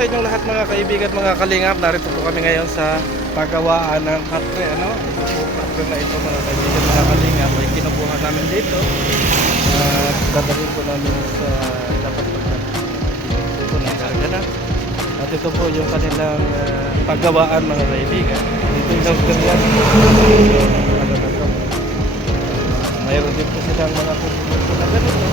sa inyong lahat mga kaibigan, mga kalingap. Narito po kami ngayon sa paggawaan ng katre. Ito po katre na ito mga kaibigan, mga kalingap. Ay kinukuha namin dito. At dadalhin po namin sa dapat po ng gargana. At ito po yung kanilang paggawaan mga kaibigan. Dito yung gargana. Ano na to. Mayroon din po silang mga kumpulito na ganito.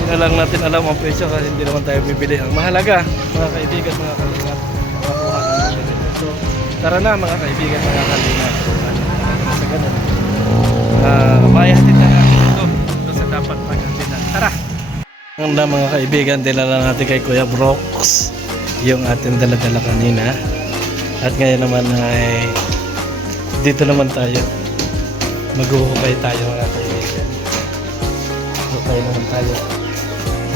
Hindi na lang natin alam ang presyo kasi hindi naman tayo bibili. Ang mahalaga mga kaibigan, mga kalingap, makuha natin ito. So tara na mga kaibigan, mga kalingap. Sa ganun. Mayahatid na natin ito sa dapat paghantinan. Tara! Ang mga kaibigan, dinala natin kay Kuya Brooks yung ating dala-dala kanina. At ngayon naman ay dito naman tayo. Maghuhukay tayo mga kaibigan. Hukay naman tayo.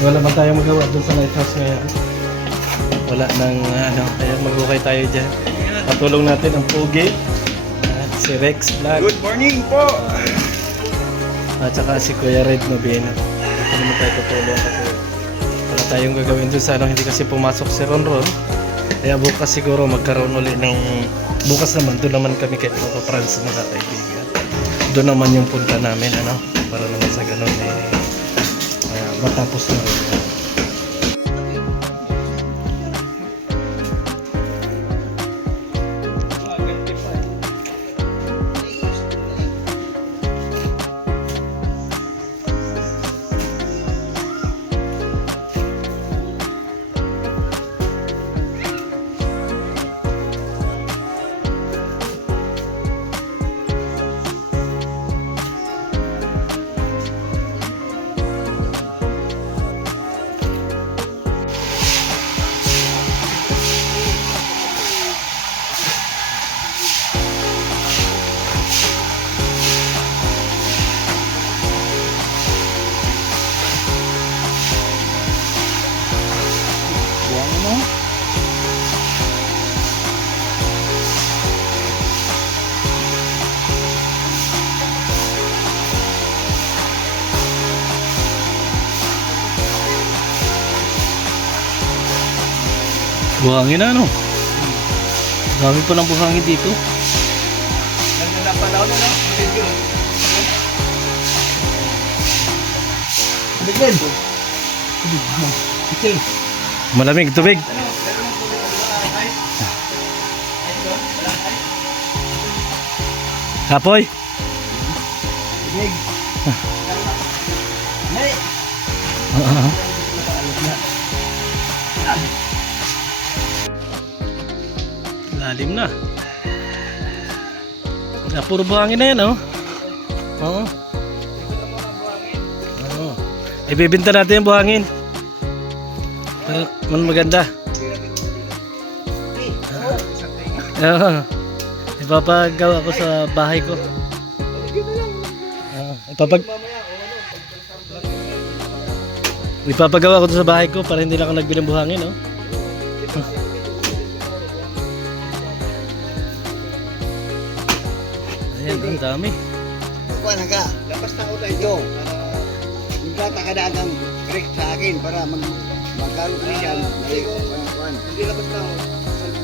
Wala man tayong magawa doon sa lighthouse ngayon. Wala nang kaya maghukay tayo dyan. Patulong natin ang Pugi at si Rex Vlog. Good morning po! At saka si Kuya Red Novena. Ito naman tayo tutulong kasi wala tayong gagawin doon sa hindi kasi pumasok si Ronron. Kaya bukas siguro magkaroon ulit ng bukas naman. Doon naman kami kay Papa Franz mga kaibigan. Doon naman yung punta namin para naman sa ganun matapos na rin. Buhangin na dami pa ng buhangin dito. Nagpapalaw na Bigyan. Malamig tubig. Kapoy. Big. Lalim na. Puro buhangin na yan, Oo. Ibibinta natin yung buhangin. Para maganda. Oo. Ipapagawa ko sa bahay ko. Ipapagawa ko sa bahay ko para hindi lang ako nagbili ng buhangin, Ayan, ang dami. Kuha na ka. Lapas na ako tayo. Magkata ka na ang correct sa akin para magkano ka niyan. Hindi labas na ako.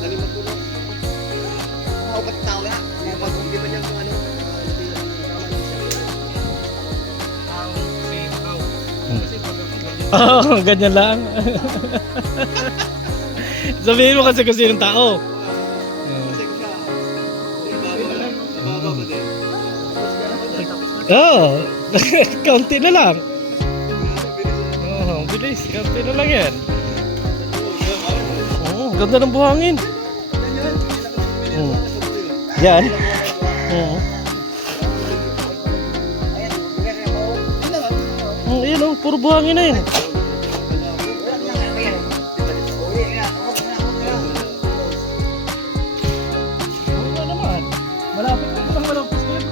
Dali magkulong. Upat tao na. Hindi ba niyan kung ano? Ganyan lang. Sabihin mo kasi sinong tao. Kaunti na lang. Bilis, kaunti na lang yan. Ganda ng buhangin. Yan. Ayan puro buhangin na yan. Malapit na ito lang malapos ko yun.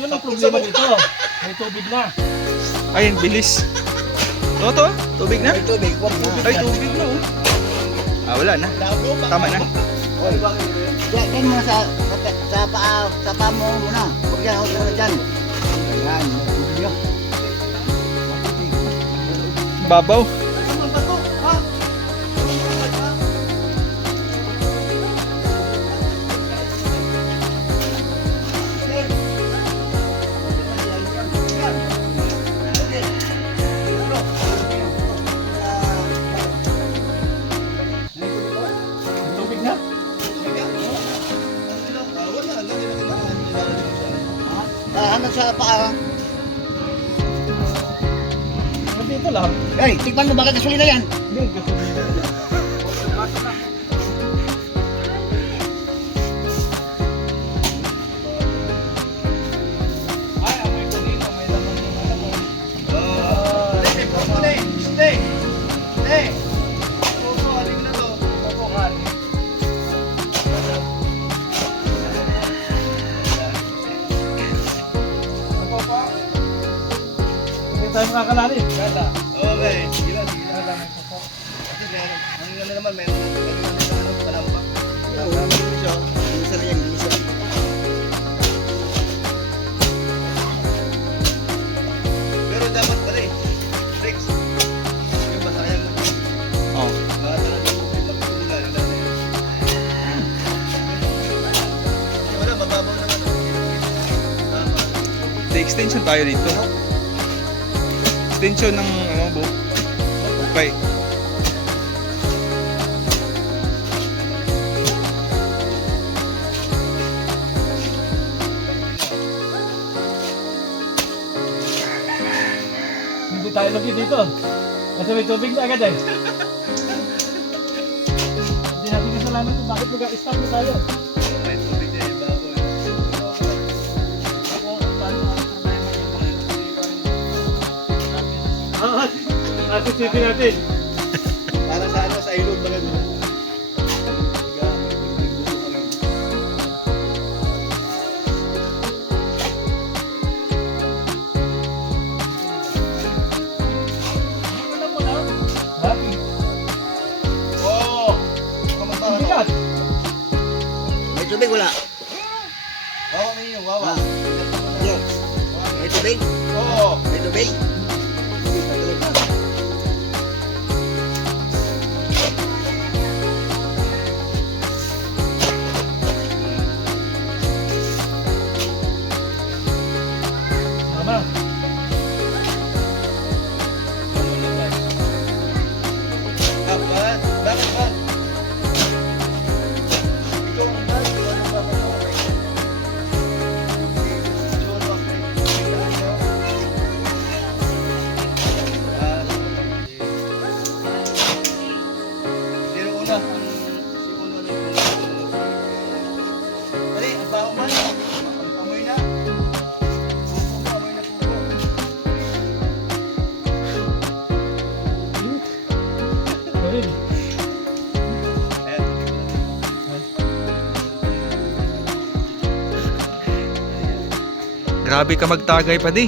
Yun ang problema dito. May tubig na. Ayun, bilis. To? Tubig na? Ay, tubig. Wag na. Ay, tubig na wala na. Tama na. Yan mo sa sa paa mo muna. Huwag yan, huwag na dyan. Ayan, tubig nyo. Babaw. Tubig na. Hanggang sa paa. Dito lang. Ay, tignan mo baka gasolina yan. Hindi, gasolina. Ay, amoy ko dito. May laman yung ano mo. Hindi tayo makakalari. Ganda. Okay, sige lang. Ganda may puso. Kasi meron, ang ano naman, meron na ano, palamba. Isa na yan, isa. Pero dapat pala eh, Rex, yung basayang na. Oh. Talagang magtula, yung dati. Wala, mababaw naman. Tama. May extension tayo dito. Extension ng ano, buhok. Okay. Hindi tayo lagi dito. Kasi may tubig na agad eh. Hindi natin kasalanan kung bakit mag-stop na tayo. May tubig na yung baboy. Nasisipin natin. Para sa ano, sa ilog ba gano'n? Ha? Oo! Ang bigat. May tubig wala? Oo, may yung wawa. Yan. May tubig? Oo. May tubig? Mama. Bakit? Bakit ba? Ikaw ang dahil. Ikaw ang papatawag. Ikaw ang Pero una, si Uno na yung Dali, ang baho man. Amoy na. Pupo mo, amoy na pupo. Sorry. Ayan. Grabe ka magtagay pa di.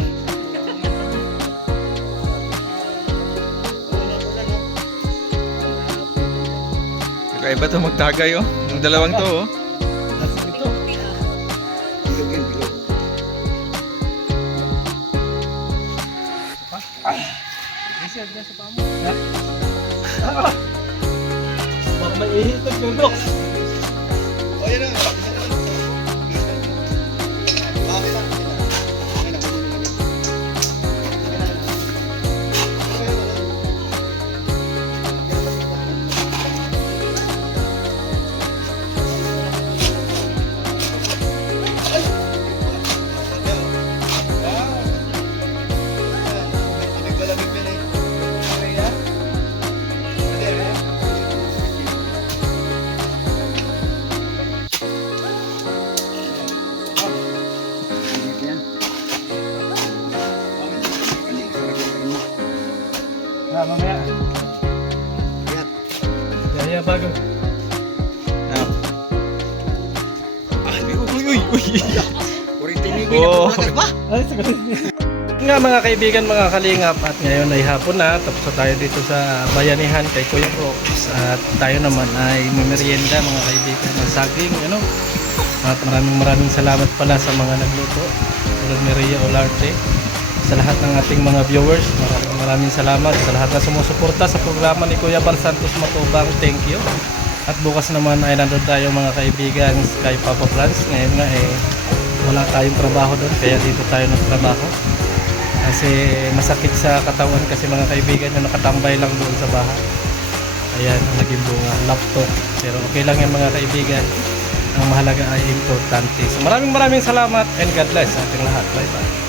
Kakaiba to magtagay oh. Yung dalawang to oh. Ito. Bilog yan, bilog. Kasi agad sa pamo. Ha? Ah! Baka may ihitag yung dok. O, yan na. Okay na. Okay na. Ah, mamaya. Yaya bago. Ah. Ah, uy. Oh. Ay, sagot. Nga mga kaibigan, mga kalingap, at ngayon ay hapon na, tapos na tayo dito sa bayanihan kay Kuya Rox, at tayo naman ay merienda mga kaibigan ng saging, ano, At maraming salamat pala sa mga nagluto, tulad ni Rhea Olarte, sa lahat ng ating mga viewers. Maraming salamat sa lahat na sumusuporta sa programa ni Kuya Bal Santos Matubang. Thank you. At bukas naman ay nandun tayo mga kaibigan kay Papa Franz. Ngayon nga wala tayong trabaho doon, kaya dito tayo nagtrabaho. Kasi masakit sa katawan kasi mga kaibigan yung nakatambay lang doon sa bahay. Ayan ang naging bunga, laptop. Pero okay lang yan mga kaibigan. Ang mahalaga ay importante. So maraming salamat and God bless sa ating lahat. Bye bye.